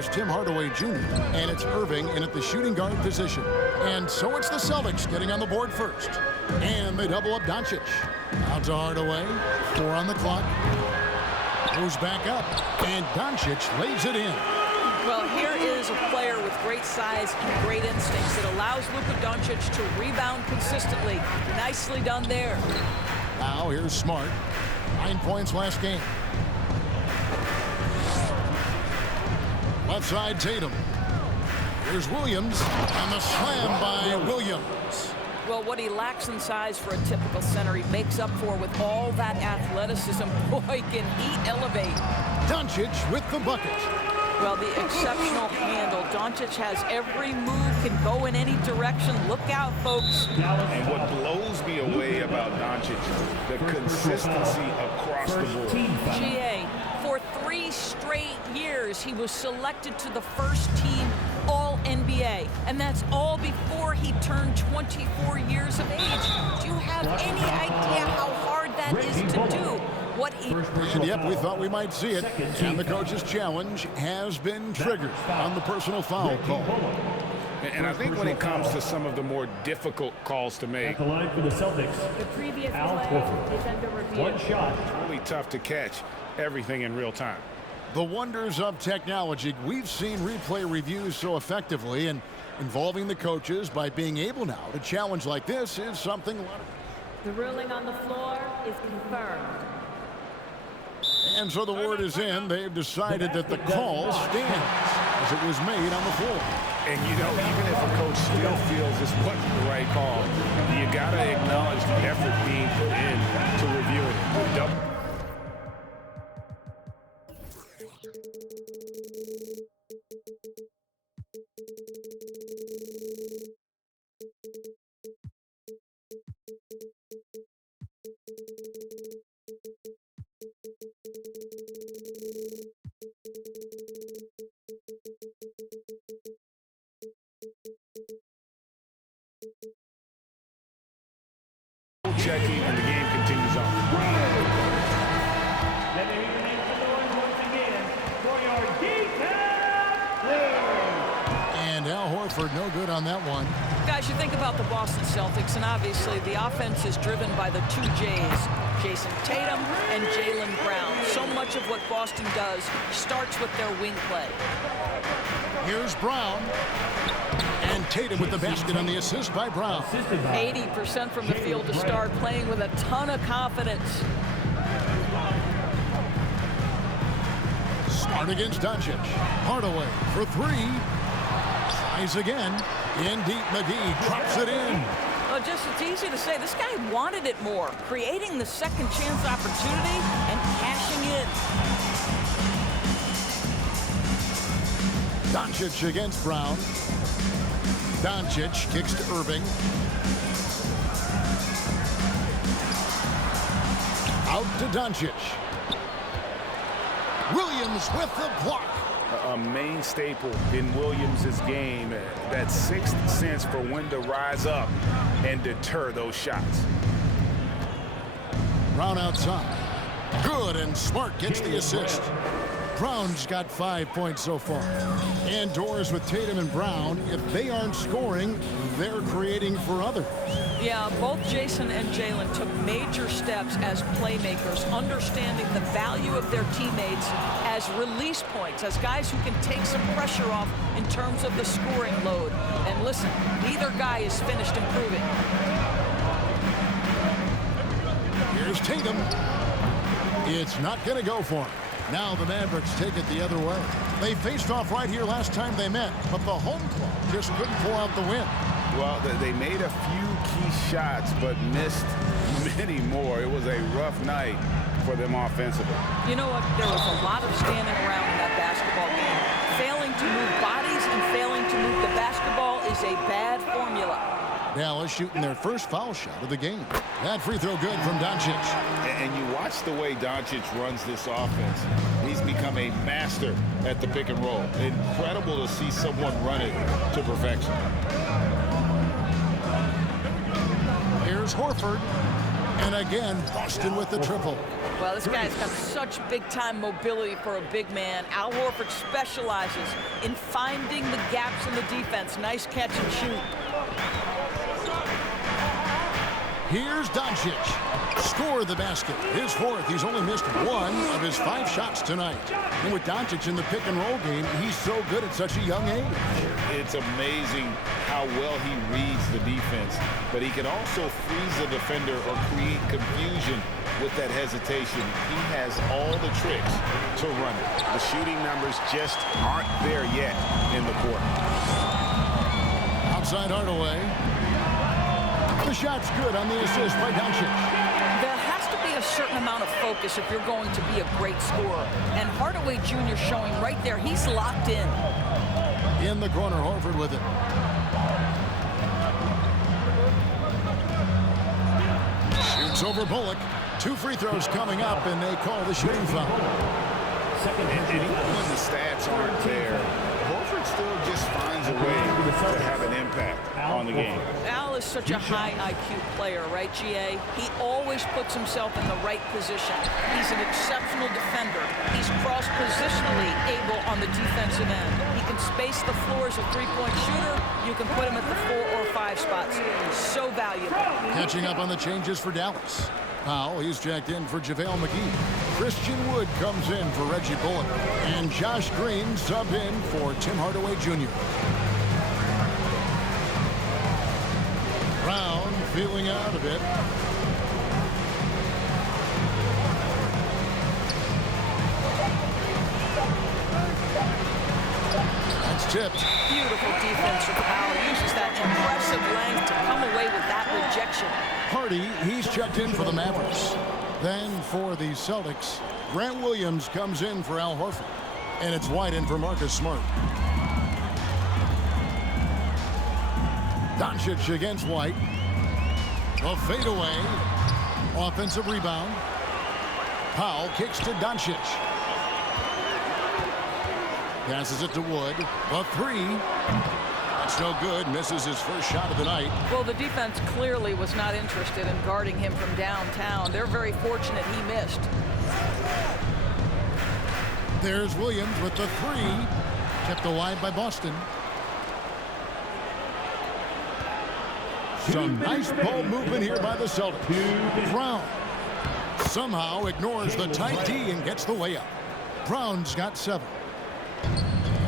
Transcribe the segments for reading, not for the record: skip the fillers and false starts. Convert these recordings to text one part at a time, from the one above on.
is Tim Hardaway Jr., and it's Irving in at the shooting guard position. And so it's the Celtics getting on the board first. And they double up Doncic. Out to Hardaway. 4 on the clock. Goes back up, and Doncic lays it in. Well, here is a player with great size and great instincts. It allows Luka Doncic to rebound consistently. Nicely done there. Now here's Smart. 9 points last game. Left side, Tatum. Here's Williams, and the slam by Williams. Well, what he lacks in size for a typical center, he makes up for with all that athleticism. Boy, can he elevate. Doncic with the bucket. Well, the exceptional handle. Doncic has every move, can go in any direction. Look out, folks. And what blows me away about Doncic, the consistency across the board. GA, for 3 straight years, he was selected to the first team All-NBA. And that's all before he turned 24 years of age. Do you have any idea how hard that is to do? What he... And yep, we thought we might see it. And the coach's challenge has been triggered on the personal foul call. And I think when it comes to some of the more difficult calls to make, At the line for the Celtics, The previous Al play Horford. is under review. 1 shot. it's really tough to catch everything in real time. The wonders of technology. We've seen replay reviews so effectively, and involving the coaches by being able now to challenge like this is something a lot of... The ruling on the floor is confirmed. And so the word is in. They've decided that the call stands as it was made on the floor. And, you know, even if a coach still feels this wasn't the right call, you got to acknowledge the effort being put in to review it. Checking, and the game continues on. Let me hear the name of the noise once again for your defense. And Al Horford no good on that one. Guys, you think about the Boston Celtics, and obviously the offense is driven by the 2 J's, Jason Tatum and Jaylen Brown. So much of what Boston does starts with their wing play. Here's Brown. And Tatum with the basket on the assist by Brown. 80% from the field to start, playing with a ton of confidence. Smart against Doncic. Hardaway for 3. Tries again. In deep, McGee drops it in. Well, just it's easy to say this guy wanted it more, creating the second chance opportunity and cashing in. Doncic against Brown. Doncic kicks to Irving. Out to Doncic. Williams with the block. A main staple in Williams' game, that 6th sense for when to rise up and deter those shots. Brown outside. Good, and Smart gets the assist. Brown's got 5 points so far. Indoors with Tatum and Brown. If they aren't scoring, they're creating for others. Yeah, both Jason and Jaylen took major steps as playmakers, understanding the value of their teammates as release points, as guys who can take some pressure off in terms of the scoring load. And listen, neither guy is finished improving. Here's Tatum. It's not going to go for him. Now the Mavericks take it the other way. They faced off right here last time they met, but the home club just couldn't pull out the win. Well, they made a few key shots, but missed many more. It was a rough night for them offensively. You know what? There was a lot of standing around in that basketball game. Failing to move bodies and failing to move the basketball is a bad formula. Dallas shooting their first foul shot of the game. That free throw good from Doncic. And you watch the way Doncic runs this offense. He's become a master at the pick and roll. Incredible to see someone run it to perfection. Here's Horford. And again, Boston with the triple. Well, this guy's got such big-time mobility for a big man. Al Horford specializes in finding the gaps in the defense. Nice catch and shoot. Here's Doncic. Score the basket. His fourth. He's only missed one of his 5 shots tonight. And with Doncic in the pick-and-roll game, he's so good at such a young age. It's amazing how well he reads the defense, but he can also freeze a defender or create confusion with that hesitation. He has all the tricks to run it. The shooting numbers just aren't there yet in the court. Outside Hardaway. The shot's good on the assist by Doncic. There has to be a certain amount of focus if you're going to be a great scorer. And Hardaway Jr. showing right there, he's locked in. In the corner, Horford with it. Shoots over Bullock. 2 free throws coming up, and they call the shooting foul. And even when the stats aren't there, Horford still just finds a way to have an impact on the game. Al is such a high IQ player, right, GA? He always puts himself in the right position. He's an exceptional defender. He's cross-positionally able on the defensive end. He can space the floor as a three-point shooter. You can put him at the 4 or 5 spots. So valuable. Catching up on the changes for Dallas. Powell, he's checked in for JaVale McGee. Christian Wood comes in for Reggie Bullock. And Josh Green subbed in for Tim Hardaway Jr. Brown feeling out a bit. That's tipped. Beautiful defense from Powell. Uses that impressive length to come away with that rejection. Hardy, he's checked in for the Mavericks. Then for the Celtics, Grant Williams comes in for Al Horford. And it's White in for Marcus Smart. Doncic against White. A fadeaway. Offensive rebound. Powell kicks to Doncic. Passes it to Wood. A 3. That's no good. Misses his first shot of the night. Well, the defense clearly was not interested in guarding him from downtown. They're very fortunate he missed. There's Williams with the 3. Kept alive by Boston. Some nice ball movement here by the Celtics. Brown somehow ignores the tight D and gets the way up. Brown's got 7.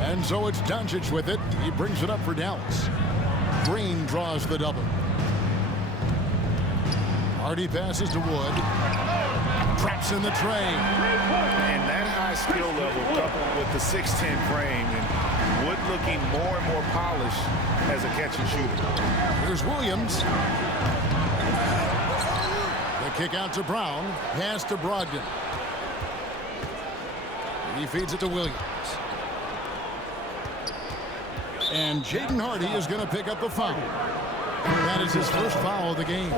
And so it's Doncic with it. He brings it up for Dallas. Green draws the double. Hardy passes to Wood. Traps in the tray. And that high skill level coupled with the 6'10 frame and Wood looking more and more polished as a catch and shooter. Here's Williams. The kick out to Brown. Pass to Brogdon. He feeds it to Williams. And Jaden Hardy is going to pick up a foul. That is his first foul of the game.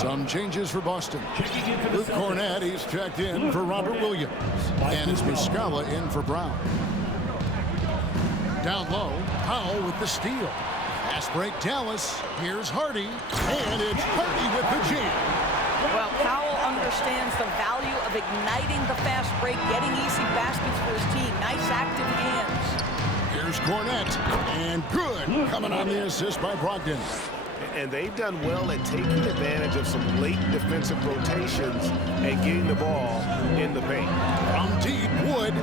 Some changes for Boston. Luke Cornett, he's checked in for Robert Williams. And it's Muscala in for Brown. Down low, Powell with the steal. Fast break Dallas. Here's Hardy. And it's Hardy with the jam. Well, Powell understands the value of igniting the fast break, getting easy baskets for his team. Nice active hands. Here's Cornett. And good. Coming on the assist by Brogdon. And they've done well at taking advantage of some late defensive rotations and getting the ball in the paint. From deep, Wood.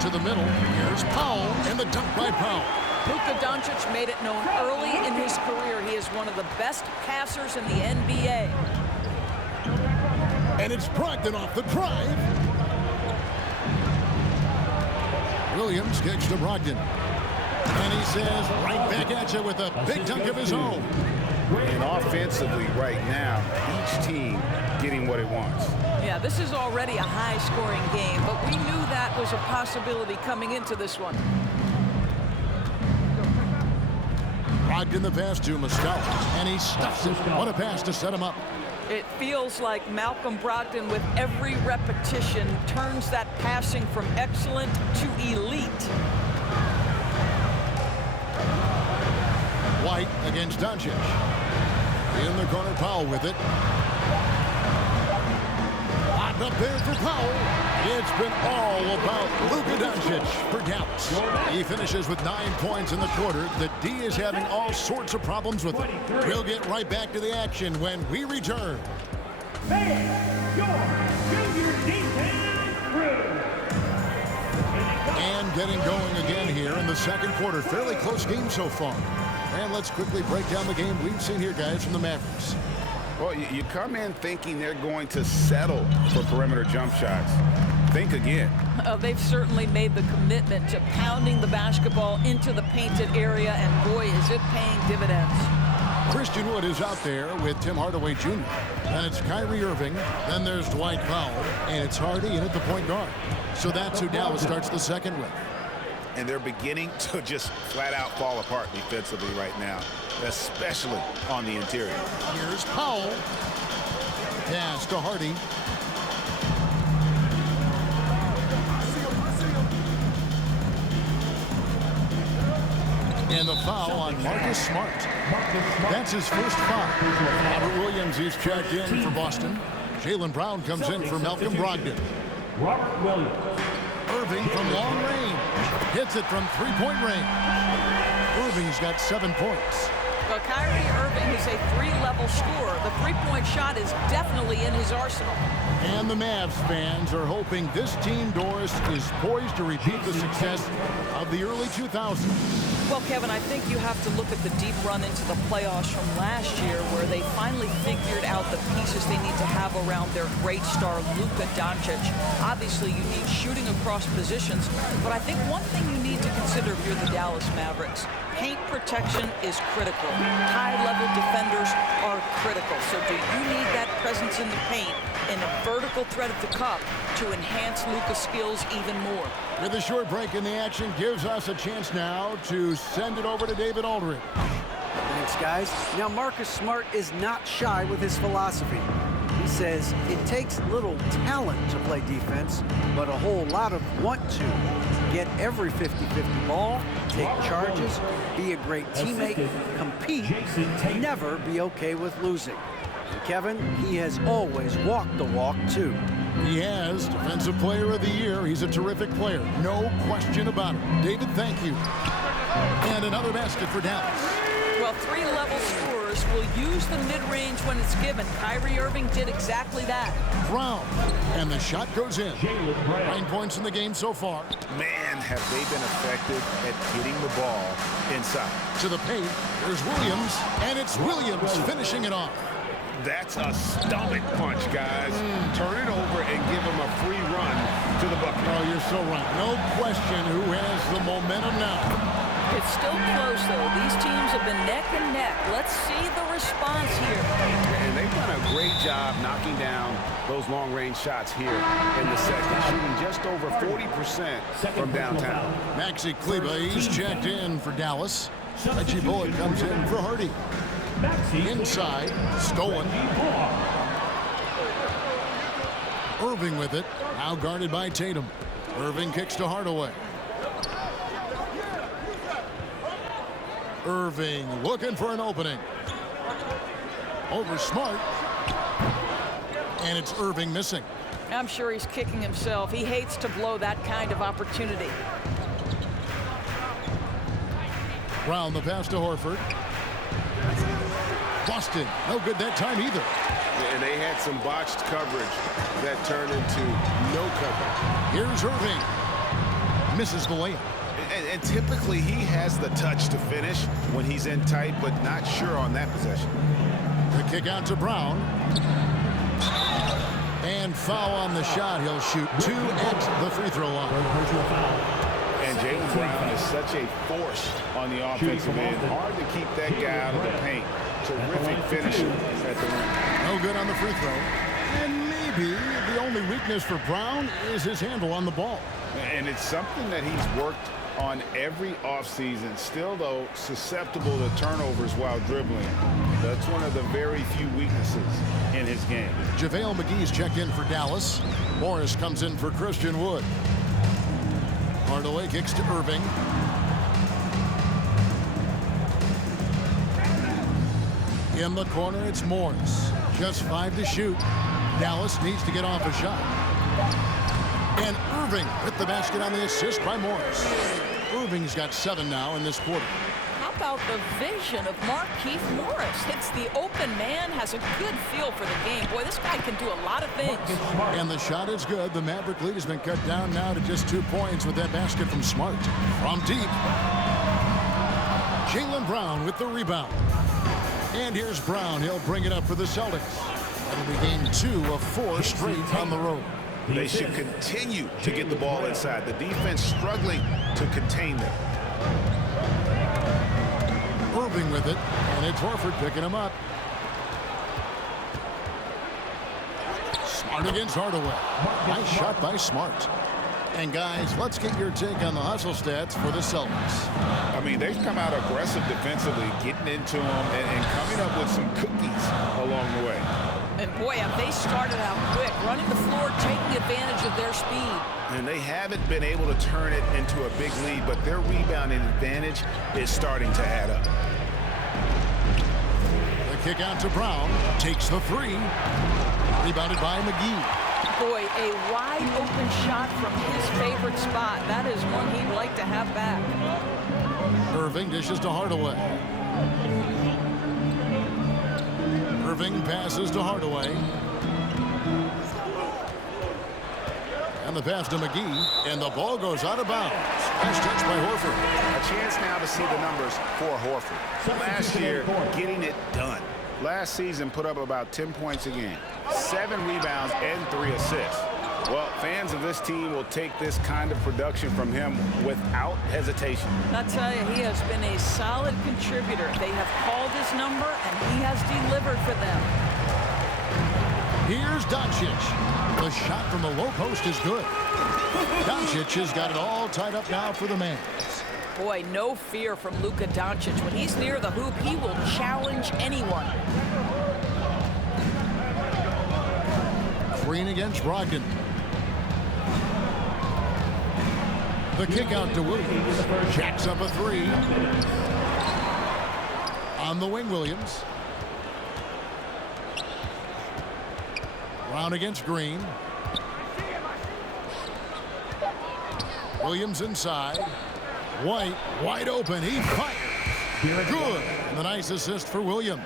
To the middle. Here's Powell. And the dunk by Powell. Luka Doncic made it known early in his career he is one of the best passers in the NBA. And it's Brogdon off the drive. Williams kicks to Brogdon. And he says, right back at you with a big dunk of his own. And offensively right now, each team getting what it wants. Yeah, this is already a high-scoring game, but we knew that was a possibility coming into this one. Brogdon the pass to Muscala, and he stuffs it. What a pass to set him up. It feels like Malcolm Brogdon, with every repetition, turns that passing from excellent to elite. White against Doncic. In the corner, Powell with it. Locked up there for Powell. It's been all about Luka Doncic for Dallas. He finishes with 9 points in the quarter. The D is having all sorts of problems with him. We'll get right back to the action when we return. Man, your junior defense crew. And getting going again here in the second quarter. Fairly close game so far. And let's quickly break down the game we've seen here, guys, from the Mavericks. Well, you come in thinking they're going to settle for perimeter jump shots. Think again. They've certainly made the commitment to pounding the basketball into the painted area, and boy, is it paying dividends. Christian Wood is out there with Tim Hardaway Jr. Then it's Kyrie Irving. Then there's Dwight Powell. And it's Hardy in at the point guard. So that's who Dallas starts the second with. And they're beginning to just flat out fall apart defensively right now, especially on the interior. Here's Powell. Pass to Hardy. And the foul on Marcus Smart. That's his first foul. Robert Williams is checked in for Boston. Jaylen Brown comes in for Malcolm Brogdon. Robert Williams. Irving from long range. Hits it from three-point range. Irving's got 7 points. Well, Kyrie Irving is a 3-level scorer. The three-point shot is definitely in his arsenal. And the Mavs fans are hoping this team, Doris, is poised to repeat the success of the early 2000s. Well, Kevin, I think you have to look at the deep run into the playoffs from last year where they finally figured out the pieces they need to have around their great star, Luka Doncic. Obviously, you need shooting across positions, but I think one thing you need to consider if you're the Dallas Mavericks, paint protection is critical. High-level defenders are critical. So do you need that presence in the paint and a vertical threat at the cup to enhance Luka's skills even more? With a short break in the action, gives us a chance now to send it over to David Aldridge. Thanks, guys. Now, Marcus Smart is not shy with his philosophy. He says it takes little talent to play defense, but a whole lot of want to. Get every 50-50 ball, take charges, be a great teammate, compete, never be okay with losing. And Kevin, he has always walked the walk, too. He has Defensive Player of the Year. He's a terrific player. No question about it. David, thank you. And another basket for Dallas. Well, 3-level scorers will use the mid-range when it's given. Kyrie Irving did exactly that. Brown. And the shot goes in. 9 points in the game so far. Man, have they been effective at getting the ball inside. To the paint. There's Williams. And it's Williams finishing it off. That's a stomach punch, guys. Turn it over and give him a free run to the bucket. Oh, you're so right. No question who has the momentum now. It's still close, though. These teams have been neck and neck. Let's see the response here. And they've done a great job knocking down those long-range shots here in the second, shooting just over 40% from downtown. Maxi Kleber, he's checked in for Dallas. Reggie Bullock comes in for Hardy. Inside, stolen. Irving with it, now guarded by Tatum. Irving kicks to Hardaway. Irving looking for an opening. Over Smart. And it's Irving missing. I'm sure he's kicking himself. He hates to blow that kind of opportunity. Brown the pass to Horford. Boston, no good that time either. And they had some botched coverage that turned into no coverage. Here's Irving. Misses the layup. And typically he has the touch to finish when he's in tight, but not sure on that possession. The kick out to Brown. And foul on the shot. He'll shoot 2 at the free throw line. And Jaylen Brown is such a force on the offensive end. Hard to keep that guy out of the paint. Terrific finisher at the rim. No good on the free throw. And maybe the only weakness for Brown is his handle on the ball. And it's something that he's worked on every offseason. Still, though, susceptible to turnovers while dribbling. That's one of the very few weaknesses in his game. JaVale McGee's checked in for Dallas. Morris comes in for Christian Wood. Hardaway kicks to Irving. In the corner, it's Morris. Just 5 to shoot. Dallas needs to get off a shot. And Irving with the basket on the assist by Morris. Irving's got 7 now in this quarter. How about the vision of Markieff Morris? Hits the open man, has a good feel for the game. Boy, this guy can do a lot of things. And the shot is good. The Maverick lead has been cut down now to just 2 points with that basket from Smart. From deep, Jaylen Brown with the rebound. And here's Brown. He'll bring it up for the Celtics. That'll be game 2 of 4 straight on the road. They should continue to get the ball inside. The defense struggling to contain them. Irving with it, and it's Horford picking him up. Smart against Hardaway. Nice shot by Smart. And guys, let's get your take on the hustle stats for the Celtics. I mean, they've come out aggressive defensively, getting into them and coming up with some cookies along the way. And boy, have they started out quick, running the floor, taking advantage of their speed. And they haven't been able to turn it into a big lead, but their rebounding advantage is starting to add up. The kick out to Brown. Takes the 3. Rebounded by McGee. Boy, a wide open shot from his favorite spot. That is one he'd like to have back. Irving dishes to Hardaway. Irving passes to Hardaway. And the pass to McGee. And the ball goes out of bounds. Nice touch by Horford. A chance now to see the numbers for Horford. Last year, getting it done. Last season put up about 10 points a game, 7 rebounds, and 3 assists. Well, fans of this team will take this kind of production from him without hesitation. I tell you, he has been a solid contributor. They have called his number, and he has delivered for them. Here's Doncic. The shot from the low post is good. Doncic has got it all tied up now for the Mavs. Boy, no fear from Luka Doncic. When he's near the hoop, he will challenge anyone. Green against Brogdon. The kick out to Williams. Jacks up a 3. On the wing, Williams. Brown against Green. Williams inside. White, wide open. He fires. Good. And the nice assist for Williams.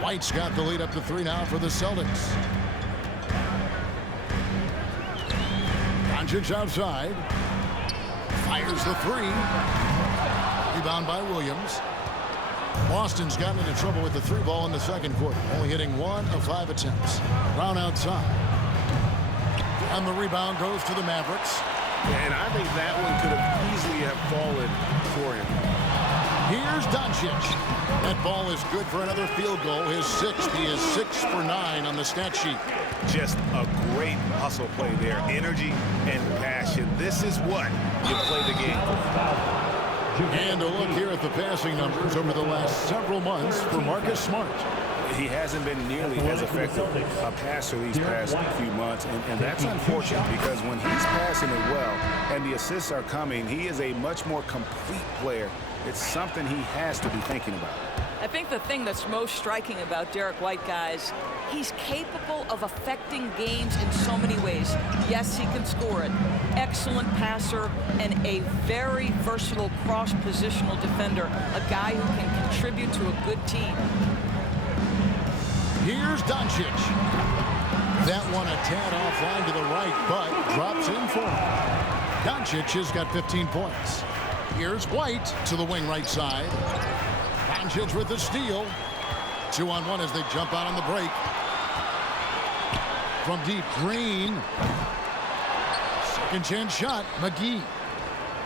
White's got the lead up to 3 now for the Celtics. Doncic outside. Fires the 3. Rebound by Williams. Boston's gotten into trouble with the 3 ball in the second quarter, only hitting 1 of 5 attempts. Brown outside. And the rebound goes to the Mavericks. And I think that one could have easily have fallen for him. Here's Doncic. That ball is good for another field goal. His 6th. He is 6 for 9 on the stat sheet. Just a great hustle play there. Energy and passion. This is what you play the game for. And a look here at the passing numbers over the last several months for Marcus Smart. He hasn't been nearly as effective a passer these past few months, and that's unfortunate because when he's passing it well and the assists are coming, he is a much more complete player. It's something he has to be thinking about. I think the thing that's most striking about Derek White, guys, he's capable of affecting games in so many ways. Yes, he can score it. Excellent passer and a very versatile cross-positional defender, a guy who can contribute to a good team. Here's Doncic. That one a tad offline to the right, but drops in for him. Doncic has got 15 points. Here's White to the wing right side. Doncic with the steal. 2-on-1 as they jump out on the break. From deep, Green. Second chance shot, McGee.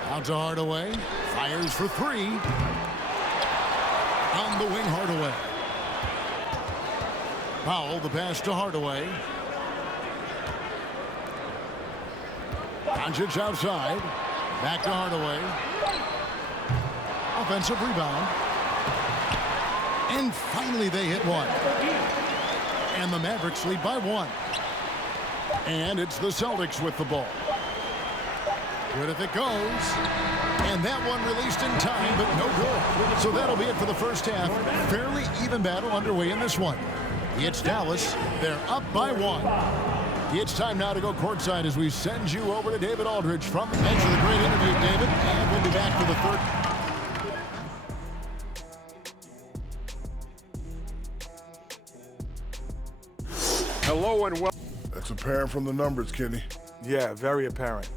Out to Hardaway. Fires for 3. On the wing, Hardaway. Powell, the pass to Hardaway. Doncic outside. Back to Hardaway. Offensive rebound. And finally they hit one. And the Mavericks lead by 1. And it's the Celtics with the ball. Good if it goes. And that one released in time, but no good. So that'll be it for the first half. Fairly even battle underway in this one. It's Dallas. They're up by 1. It's time now to go courtside as we send you over to David Aldridge from the bench with a great interview, David. And we'll be back for the third. Hello and welcome. That's apparent from the numbers, Kenny. Yeah, very apparent.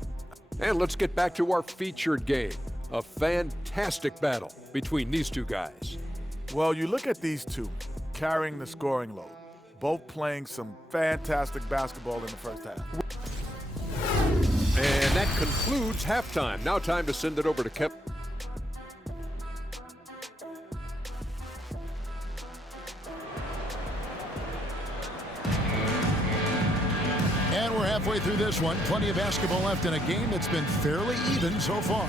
And let's get back to our featured game. A fantastic battle between these two guys. Well, you look at these two carrying the scoring load, both playing some fantastic basketball in the first half. And that concludes halftime. Now time to send it over to Kep. And we're halfway through this one. Plenty of basketball left in a game that's been fairly even so far.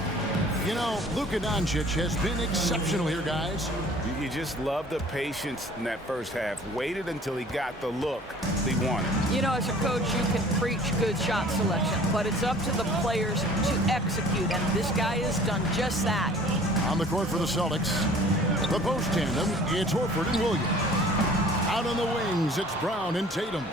You know, Luka Doncic has been exceptional here, guys. You just love the patience in that first half. Waited until he got the look he wanted. You know, as a coach, you can preach good shot selection, but it's up to the players to execute, and this guy has done just that. On the court for the Celtics, the post tandem, it's Horford and Williams. Out on the wings, it's Brown and Tatum.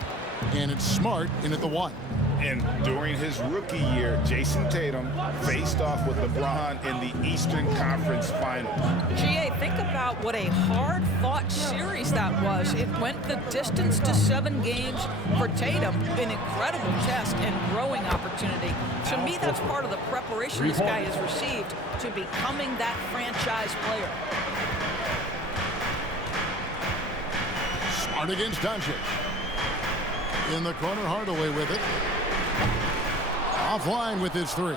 And it's Smart in at the 1. And during his rookie year, Jason Tatum faced off with LeBron in the Eastern Conference Finals. GA, think about what a hard-fought series that was. It went the distance to 7 games for Tatum, an incredible test and growing opportunity. To me, that's part of the preparation this guy has received to becoming that franchise player. Smart against Doncic. In the corner, Hardaway with it. Offline with his 3.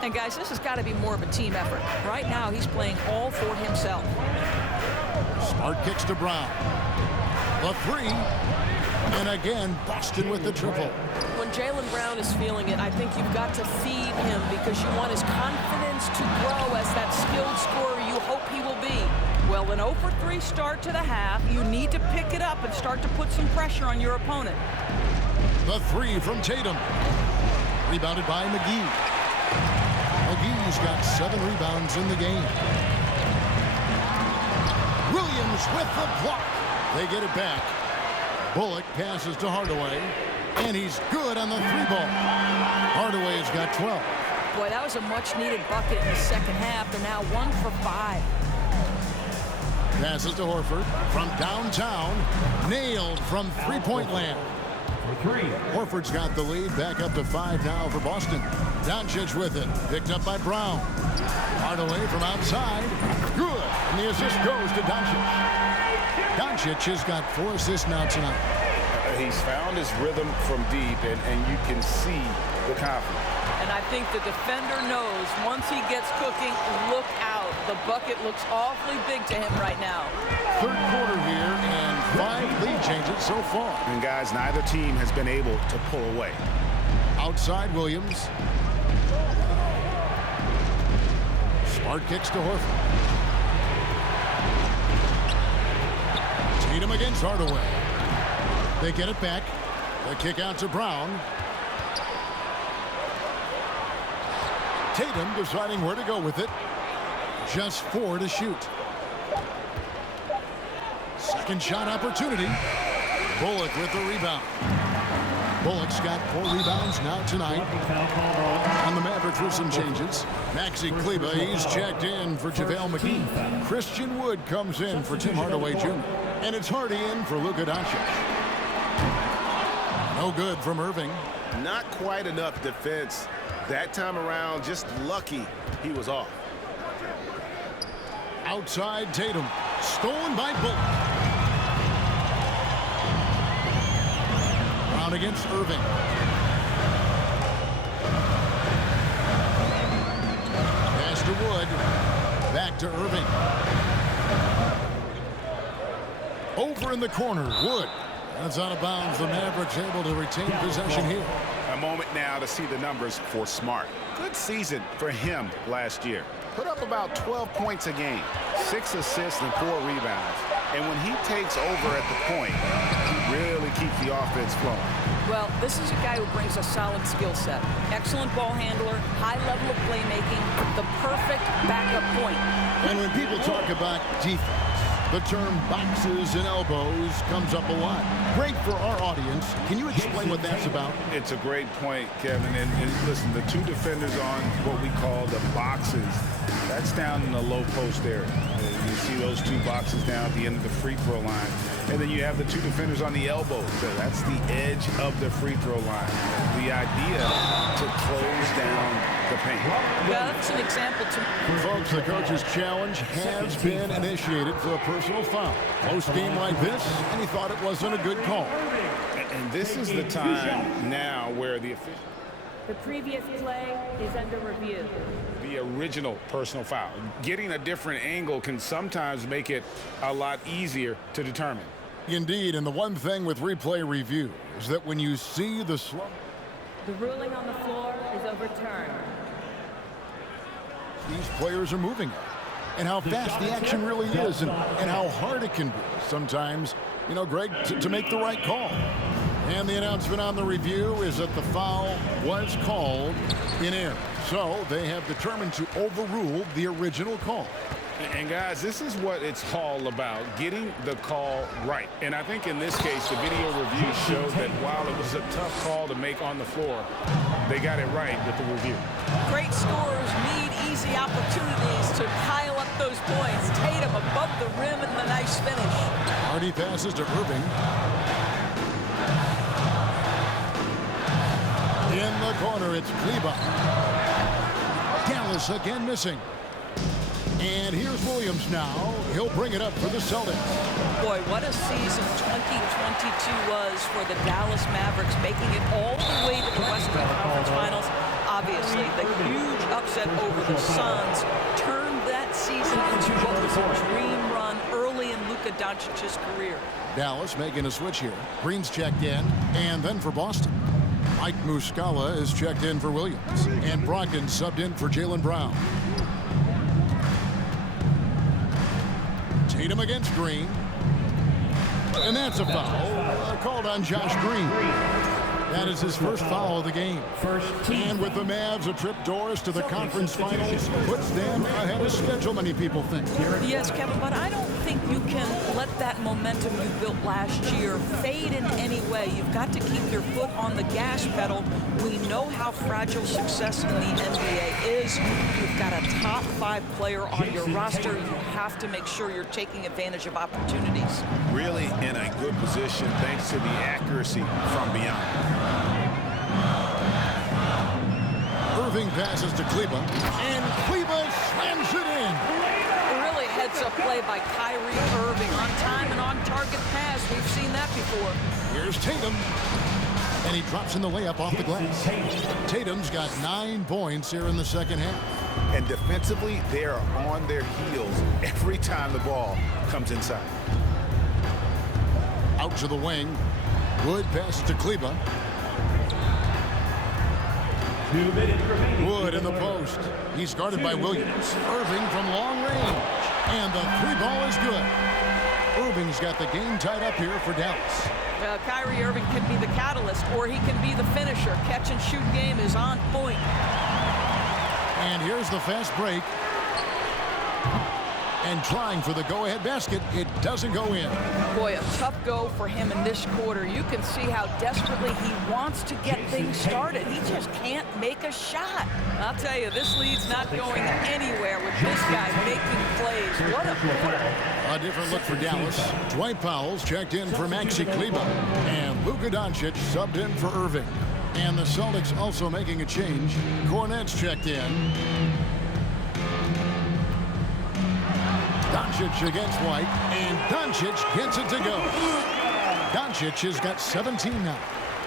And guys, this has got to be more of a team effort. Right now, he's playing all for himself. Smart kicks to Brown. The 3. And again, Boston with the triple. When Jaylen Brown is feeling it, I think you've got to feed him because you want his confidence to grow as that skilled scorer you hope he will be. Well, an 0-for-3 start to the half. You need to pick it up and start to put some pressure on your opponent. The 3 from Tatum. Rebounded by McGee. McGee's got 7 rebounds in the game. Williams with the block. They get it back. Bullock passes to Hardaway. And he's good on the 3-ball. Hardaway's got 12. Boy, that was a much-needed bucket in the second half. They're now 1 for 5. Passes to Horford from downtown. Nailed from three-point land. Horford's got the lead. Back up to 5 now for Boston. Doncic with it. Picked up by Brown. Hardaway from outside. Good. And the assist goes to Doncic. Doncic has got 4 assists now tonight. He's found his rhythm from deep, and you can see the confidence. And I think the defender knows once he gets cooking, look out. The bucket looks awfully big to him right now. Third quarter here and 5 lead changes so far. And guys, neither team has been able to pull away. Outside Williams. Smart kicks to Horford. Tatum against Hardaway. They get it back. The kick out to Brown. Tatum deciding where to go with it. Just 4 to shoot. Second shot opportunity. Bullock with the rebound. Bullock's got 4 rebounds now tonight. On the Mavericks with some changes. Maxi Kleber, he's checked in for JaVale McGee. Christian Wood comes in for Tim Hardaway Jr. And it's Hardy in for Luka Doncic. No good from Irving. Not quite enough defense. That time around, just lucky he was off. Outside Tatum. Stolen by Bullock. Brown against Irving. Pass to Wood. Back to Irving. Over in the corner, Wood. That's out of bounds. The Mavericks able to retain possession here. A moment now to see the numbers for Smart. Good season for him last year. Put up about 12 points a game, 6 assists and 4 rebounds. And when he takes over at the point, he really keeps the offense flowing. Well, this is a guy who brings a solid skill set. Excellent ball handler, high level of playmaking, the perfect backup point. And when people talk about defense, the term boxes and elbows comes up a lot. Great for our audience. Can you explain what that's about? It's a great point, Kevin. And listen, the two defenders on what we call the boxes, that's down in the low post area. You see those two boxes down at the end of the free throw line. And then you have the two defenders on the elbows. So that's the edge of the free throw line. The idea to close down the paint. Well, that's an example to... Folks, the coach's challenge has been initiated for a personal foul. Close game like this, and he thought it wasn't a good call. And this is the time now where the official... The previous play is under review. The original personal foul. Getting a different angle can sometimes make it a lot easier to determine. Indeed, and the one thing with replay review is that when you see the slow... The ruling on the floor is overturned. These players are moving up, and how fast the action really is, and how hard it can be sometimes, you know, Greg, to make the right call. And the announcement on the review is that the foul was called in error. So they have determined to overrule the original call. And guys, this is what it's all about, getting the call right. And I think in this case, the video review showed that while it was a tough call to make on the floor, they got it right with the review. Great scorers need easy opportunities to pile up those points. Tatum above the rim and the nice finish. Hardy passes to Irving. In the corner, it's Kleber. Dallas again missing. And here's Williams now. He'll bring it up for the Celtics. Boy, what a season 2022 was for the Dallas Mavericks, making it all the way to the Western Conference Finals. Obviously, the huge upset over the Suns turned that season into what was a dream run early in Luka Doncic's career. Dallas making a switch here. Green's checked in, and then for Boston. Mike Muscala is checked in for Williams, and Brogdon subbed in for Jaylen Brown. Tatum against Green. And that's a foul called on Josh Green. That is his first foul of the game. And with the Mavs a trip doors to the conference finals, puts them ahead of schedule, many people think. Yes, Kevin, but I don't think you can let that momentum you built last year fade in any way. You've got to keep your foot on the gas pedal. We know how fragile success in the NBA is. You've got a top 5 player on your roster. You have to make sure you're taking advantage of opportunities. Really in a good position thanks to the accuracy from beyond. Irving passes to Kleber, and Kleber slams it in. Really heads-up play by Kyrie Irving. On time and on target pass. We've seen that before. Here's Tatum, and he drops in the layup off the glass. Tatum's got 9 points here in the second half. And defensively, they are on their heels every time the ball comes inside. Out to the wing. Wood passes to Kleber. Wood in the post. He's guarded by Williams. Irving from long range. And the 3-ball is good. Irving's got the game tied up here for Dallas. Kyrie Irving can be the catalyst, or he can be the finisher. Catch and shoot game is on point. And here's the fast break. And trying for the go-ahead basket, it doesn't go in. Boy, a tough go for him in this quarter. You can see how desperately he wants to get things started. He just can't make a shot. I'll tell you, this lead's not going anywhere with this guy making plays. What a quarter. A different look for Dallas. Dwight Powell's checked in for Maxi Kleber. And Luka Doncic subbed in for Irving. And the Celtics also making a change. Kornet's checked in. Doncic against White, and Doncic gets it to go. Doncic has got 17 now.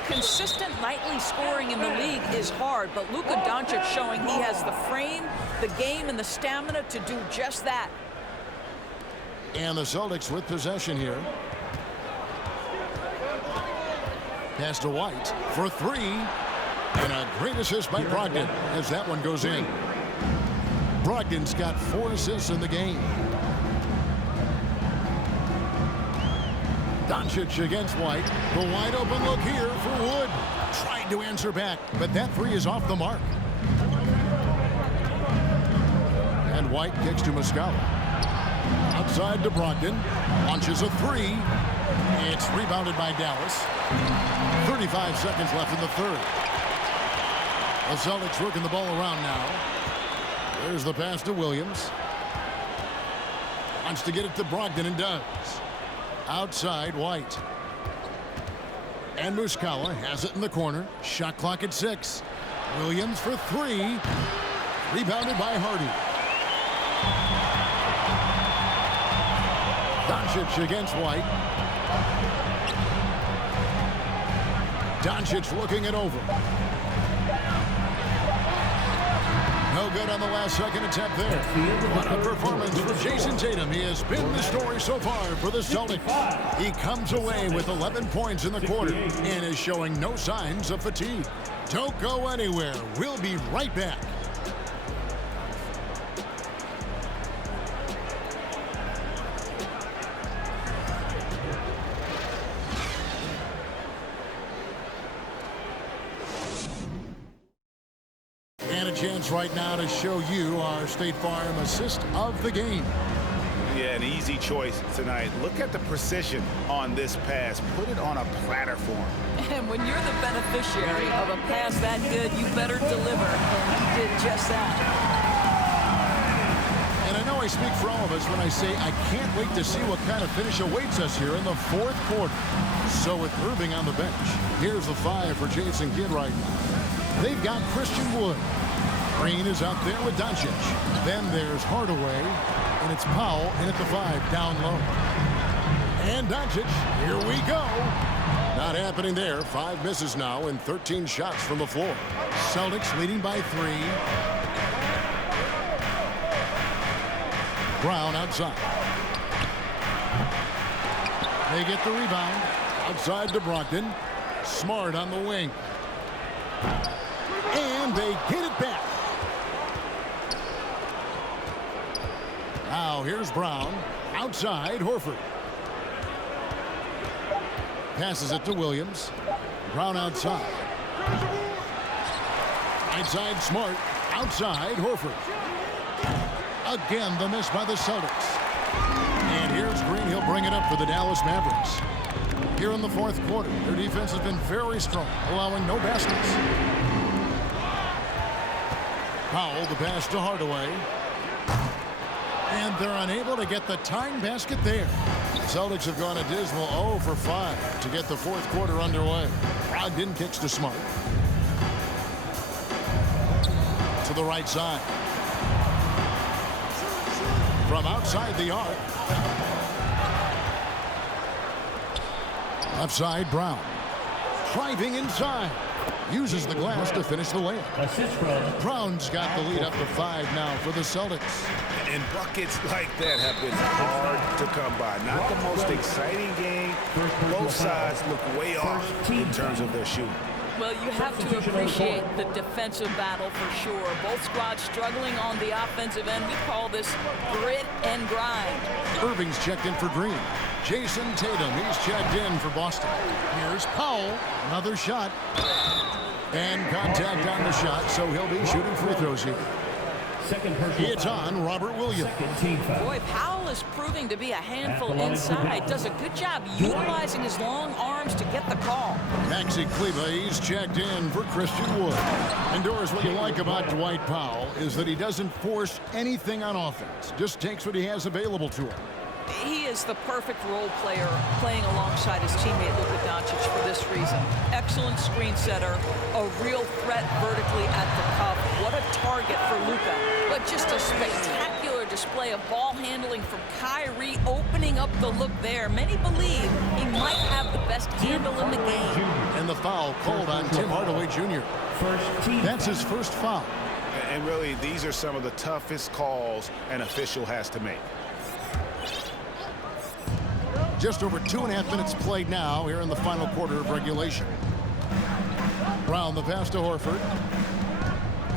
Consistent nightly scoring in the league is hard, but Luka Doncic showing he has the frame, the game, and the stamina to do just that. And the Celtics with possession here. Pass to White for 3. And a great assist by Brogdon as that one goes in. Brogdon's got 4 assists in the game. Doncic against White. The wide open look here for Wood. Tried to answer back, but that three is off the mark. And White kicks to Muscala. Outside to Brogdon. Launches a three. It's rebounded by Dallas. 35 seconds left in the third. The Celtics working the ball around now. There's the pass to Williams. Wants to get it to Brogdon and does. Outside, White. And Muscala has it in the corner. Shot clock at 6. Williams for three. Rebounded by Hardy. Doncic against White. Doncic looking it over. No good on the last second attempt there. What a performance for Jason Tatum. He has been the story so far for the Celtics. He comes away with 11 points in the quarter and is showing no signs of fatigue. Don't go anywhere. We'll be right back. Chance right now to show you our State Farm assist of the game. Yeah, an easy choice tonight. Look at the precision on this pass. Put it on a platter for him. And when you're the beneficiary of a pass that good, you better deliver. And he did just that. And I know I speak for all of us when I say I can't wait to see what kind of finish awaits us here in the fourth quarter. So with Irving on the bench, here's the 5 for Jason Kidd right now. They've got Christian Wood. Green is out there with Doncic. Then there's Hardaway, and it's Powell in at the 5 down low. And Doncic, here we go. Not happening there. 5 misses now and 13 shots from the floor. Celtics leading by 3. Brown outside. They get the rebound. Outside to Brogdon. Smart on the wing. And they get it back. Now here's Brown. Outside, Horford. Passes it to Williams. Brown outside. Inside, Smart. Outside, Horford. Again, the miss by the Celtics. And here's Green. He'll bring it up for the Dallas Mavericks. Here in the fourth quarter, their defense has been very strong, allowing no baskets. Powell, the pass to Hardaway. And they're unable to get the tying basket there. The Celtics have gone a dismal 0 for 5 to get the fourth quarter underway. Brogdon kicks to Smart. To the right side. From outside the arc. Left side, Brown. Driving inside. Uses the glass to finish the layup. Brown's got the lead up to 5 now for the Celtics. And buckets like that have been hard to come by. Not the most exciting game. Both sides look way off in terms of their shooting. Well, you have to appreciate the defensive battle for sure. Both squads struggling on the offensive end. We call this grit and grind. Irving's checked in for Green. Jason Tatum, he's checked in for Boston. Here's Powell, another shot. And contact on the shot, so he'll be shooting free throws here. It's on Robert Williams. Boy, Powell is proving to be a handful inside. Does a good job utilizing his long arms to get the call. Maxi Kleber, he's checked in for Christian Wood. And Doris, what you like about Dwight Powell is that he doesn't force anything on offense. Just takes what he has available to him. He is the perfect role player playing alongside his teammate Luka Doncic for this reason. Excellent screen setter, a real threat vertically at the cup. What a target for Luka. But just a spectacular display of ball handling from Kyrie, opening up the look there. Many believe he might have the best handle in the game. And the foul called on Tim Hardaway Jr. That's his first foul. And really, these are some of the toughest calls an official has to make. Just over 2.5 minutes played now here in the final quarter of regulation. Brown, the pass to Horford.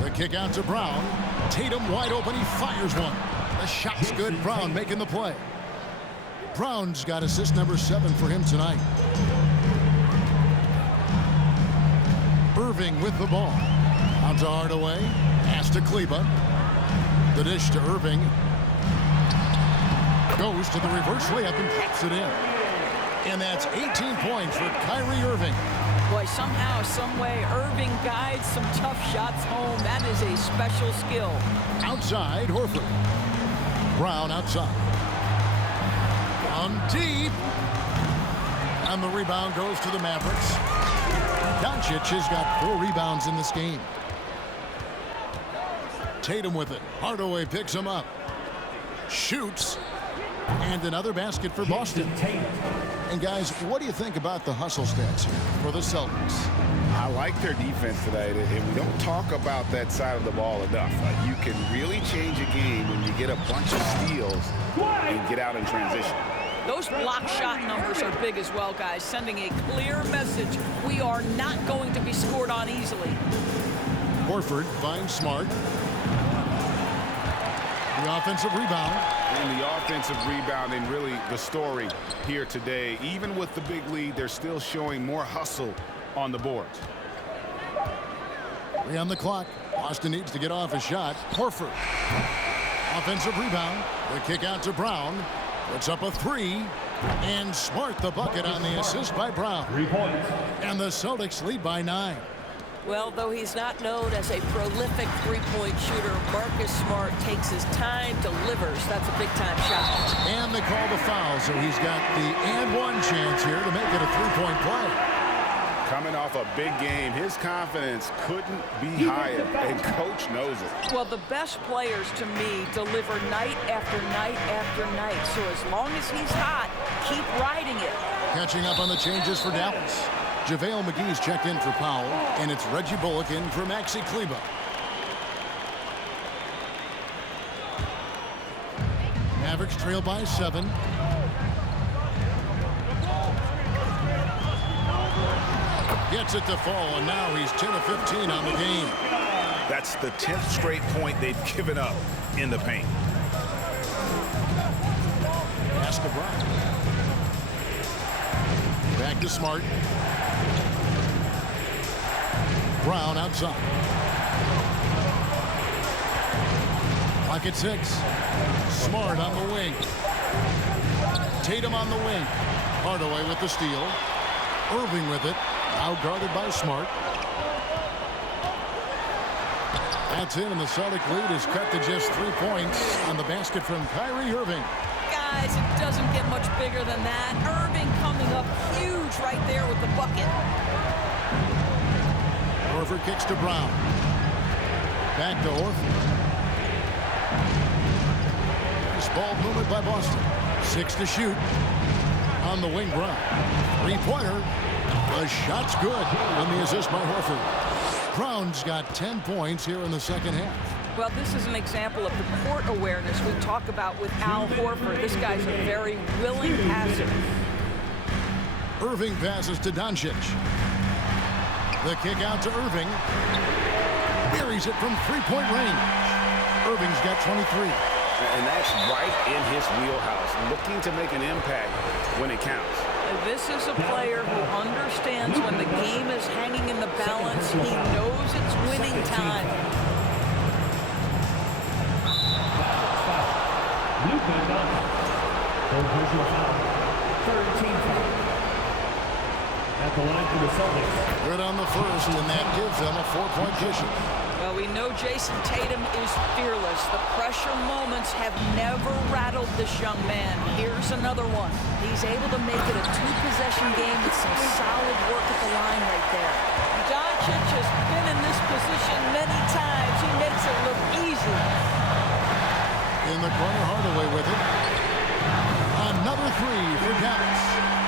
The kick out to Brown. Tatum wide open. He fires one. The shot's good. Brown making the play. Brown's got assist number 7 for him tonight. Irving with the ball. Out to Hardaway. Pass to Kleber. The dish to Irving. Goes to the reverse layup and pops it in. And that's 18 points for Kyrie Irving. Boy, somehow, some way, Irving guides some tough shots home. That is a special skill. Outside, Horford. Brown outside. From deep. And the rebound goes to the Mavericks. Doncic has got 4 rebounds in this game. Tatum with it. Hardaway picks him up. Shoots. And another basket for Boston. And guys, what do you think about the hustle stats here for the Celtics? I like their defense today, and we don't talk about that side of the ball enough. You can really change a game when you get a bunch of steals and get out in transition. Those block shot numbers are big as well, guys, sending a clear message. We are not going to be scored on easily. Horford finds Smart. The offensive rebound. And the offensive rebound, and really the story here today. Even with the big lead, they're still showing more hustle on the boards. 3 on the clock. Boston needs to get off a shot. Horford. Offensive rebound. The kick out to Brown. Puts up a 3. And Smart the bucket on the assist by Brown. 3 points. And the Celtics lead by 9. Well, though he's not known as a prolific three-point shooter, Marcus Smart takes his time, delivers. That's a big-time shot. And they call the foul, so he's got the and one chance here to make it a 3-point play. Coming off a big game, his confidence couldn't be higher, and coach knows it. Well, the best players, to me, deliver night after night after night. So as long as he's hot, keep riding it. Catching up on the changes for Dallas. JaVale McGee's checked in for Powell, and it's Reggie Bullock in for Maxi Kleber. Mavericks trail by 7. Gets it to fall, and now he's 10 of 15 on the game. That's the 10th straight point they've given up in the paint. Pass to Brown. Back to Smart. Brown outside. Clock at 6. Smart on the wing. Tatum on the wing. Hardaway with the steal. Irving with it. Now guarded by Smart. That's in, and the Celtic lead is cut to just 3 points on the basket from Kyrie Irving. Guys, it doesn't get much bigger than that. Irving coming up huge right there with the bucket. Horford kicks to Brown. Back to Horford. Nice ball movement by Boston. 6 to shoot. On the wing, Brown. 3-pointer. The shot's good on the assist by Horford. Brown's got 10 points here in the second half. Well, this is an example of the court awareness we talk about with Al Horford. This guy's a very willing passer. Irving passes to Doncic. The kick out to Irving. Buries it from 3-point range. Irving's got 23. And that's right in his wheelhouse, looking to make an impact when it counts. This is a player who understands when the game is hanging in the balance. He knows it's winning time. Luka Doncic. Third personal foul. 13 fouls. At the line for the Celtics. Good on the first, and that gives them a 4-point cushion. Well, we know Jason Tatum is fearless. The pressure moments have never rattled this young man. Here's another one. He's able to make it a 2-possession game with some solid work at the line right there. Doncic has been in this position many times. He makes it look easy. In the corner, Hardaway with it. Another 3 for Dallas.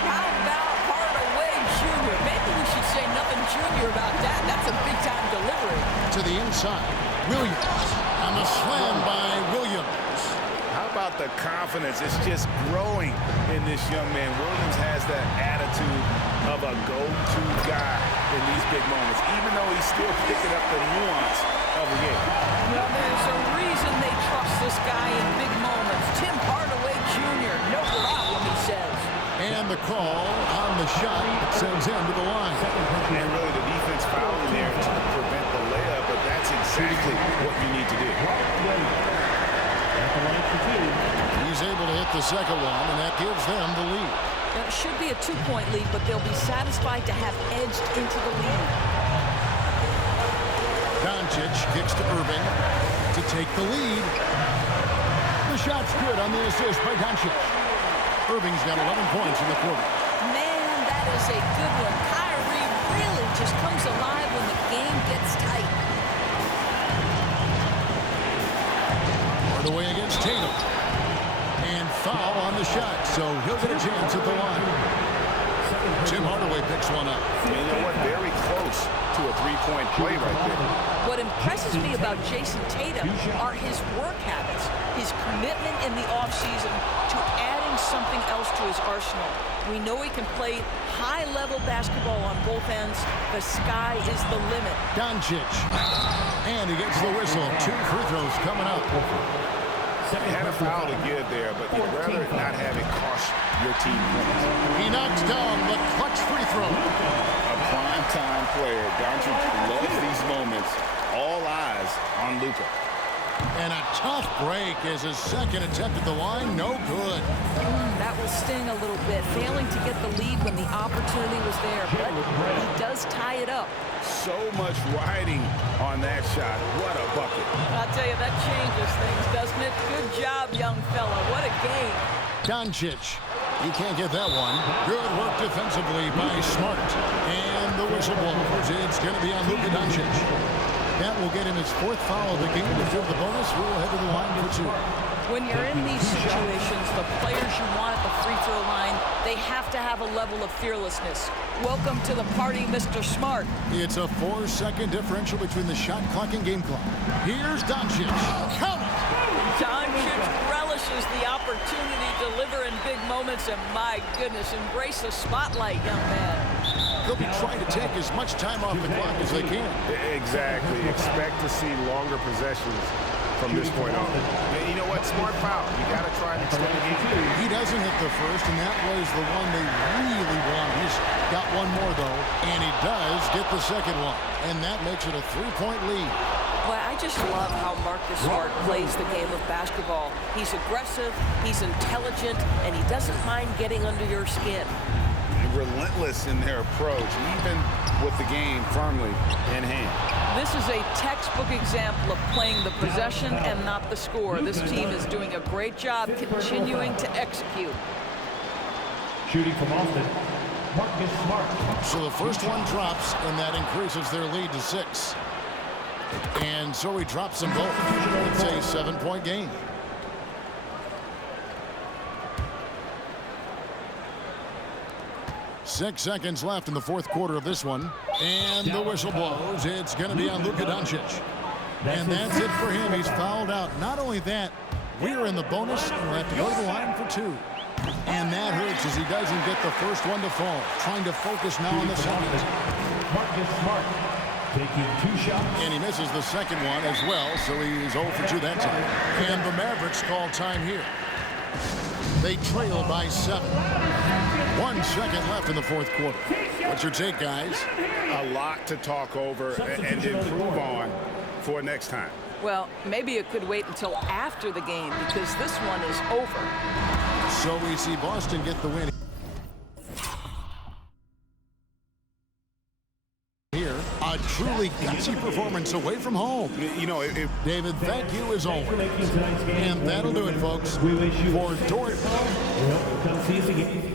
How about Hardaway Jr.? Maybe we should say nothing junior about that. That's a big-time delivery. To the inside, Williams. On the slam by Williams. How about the confidence? It's just growing in this young man. Williams has that attitude of a go-to guy in these big moments, even though he's still picking up the nuance of the game. Well, there's a reason they trust this guy in big moments. Tim Hardaway Jr., no problem. He's sends him to the line. And really the defense fouling there to prevent the layup, but that's exactly what you need to do. He's able to hit the second one, and that gives them the lead. It should be a 2-point lead, but they'll be satisfied to have edged into the lead. Doncic kicks to Irving to take the lead. The shot's good on the assist by Doncic. Irving's got 11 points in the quarter. Man, that is a good one. Kyrie really just comes alive when the game gets tight. Hardaway against Tatum. And foul on the shot, so he'll get a chance at the line. Tim Hardaway picks one up. You know what? Very close to a three-point play right there. What impresses me about Jason Tatum are his work habits, his commitment in the offseason to adding something else to his arsenal. We know he can play high-level basketball on both ends. The sky is the limit. Doncic. And he gets the whistle. 2 free throws coming up. He had a foul to give there, but you'd rather not have it cost your team points. He knocks down the clutch free throw. A prime-time player. Doncic loves these moments. All eyes on Luka. And a tough break as his second attempt at the line. No good. That will sting a little bit, failing to get the lead when the opportunity was there, but he does tie it up. So much riding on that shot. What a bucket. I'll tell you, that changes things, doesn't it? Good job, young fella. What a game. Doncic. He can't get that one. Good work defensively by Smart. And the whistle blows. It's going to be on Luka Doncic. That will get him his 4th foul of the game. To fill the bonus, we'll head to the line for 2. When you're in these situations, the players you want at the free throw line, they have to have a level of fearlessness. Welcome to the party, Mr. Smart. It's a 4-second differential between the shot clock and game clock. Here's Doncic. Count it! Doncic relishes the opportunity to deliver in big moments, and my goodness, embrace the spotlight, young man. They'll be trying to take as much time off the clock as they can. Exactly. Expect to see longer possessions from this point on. And you know what? Smart foul. You got to try and extend the game. He doesn't hit the first, and that was the one they really want. He's got one more, though, and he does get the second one. And that makes it a 3-point lead. Well, I just love how Marcus Smart plays the game of basketball. He's aggressive, he's intelligent, and he doesn't mind getting under your skin. Relentless in their approach, even with the game firmly in hand. This is a textbook example of playing the possession and not the score. This team is doing a great job continuing to execute. Shooting from Austin, Marcus Smart. So the first one drops, and that increases their lead to 6. And so he drops them both. It's a 7-point game. Six seconds left in the 4th quarter of this one. And the whistle blows. It's going to be on Luka Doncic. And that's it for him. He's fouled out. Not only that, we're in the bonus, and we'll have to go to the line for 2. And that hurts as he doesn't get the first one to fall. Trying to focus now on the second. Marcus Smart taking 2 shots. And he misses the second one as well, so he's 0 for 2 that time. And the Mavericks call time here. They trail by 7. 1 second left in the 4th quarter. What's your take, guys? A lot to talk over and improve on for next time. Well, maybe it could wait until after the game because this one is over. So we see Boston get the win here. A truly gutsy performance away from home. You know, David, thank you as always. And that'll do it, folks. For Dort. Come see us again.